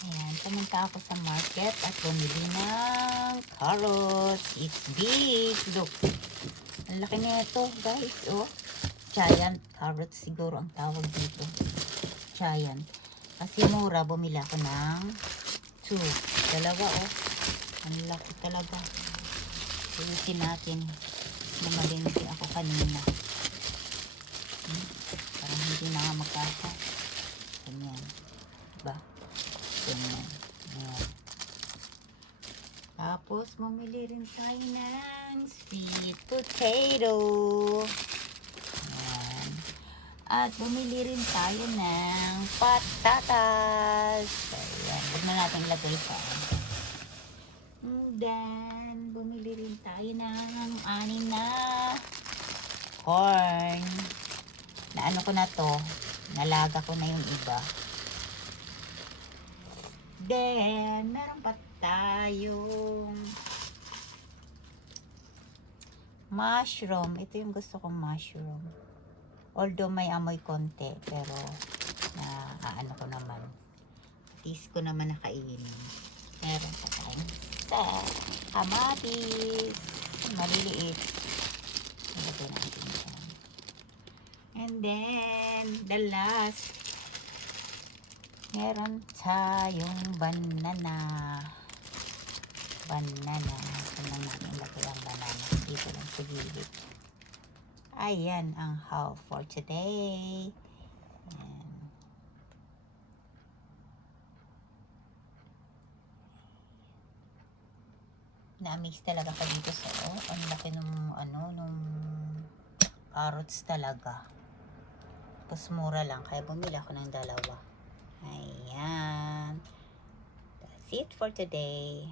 Ayan, pumunta ako sa market at bumili ng carrots. It's big. Look. Ang laki nito, guys. Oh, giant carrots siguro ang tawag dito. Giant. Kasi mura, bumili ako ng 2. Dalawa, oh. Ang laki talaga. Ulitin natin na malinti ako kanina. Parang hindi na nga magkasa. Ganyan. Diba? Ganyan. Ayan. Tapos, mamili rin tayo ng sweet potato. Ayan. At bumili rin tayo ng patatas. Ayan. Huwag na natin ilagay pa. And then, bumili rin tayo ng 6 na corn. Na ano ko na to, nalaga ko na yung iba. Then, meron pa tayong mushroom. Ito yung gusto kong mushroom. Although may amoy konti, pero ano ko naman. Taste ko naman nakainin. Meron pa tayong kamatis. Maliliit. Ilagay natin dyan. And then, the last, meron tayong banana. Banana. Saan lang namin lagay ang banana? Dito lang sa gilid. Ayan ang haul for today. Ayan. Na-amaze talaga pa dito sa ang laki nung nung carrots talaga. Tapos mura lang, kaya bumili ako ng 2. Ayan. That's it for today.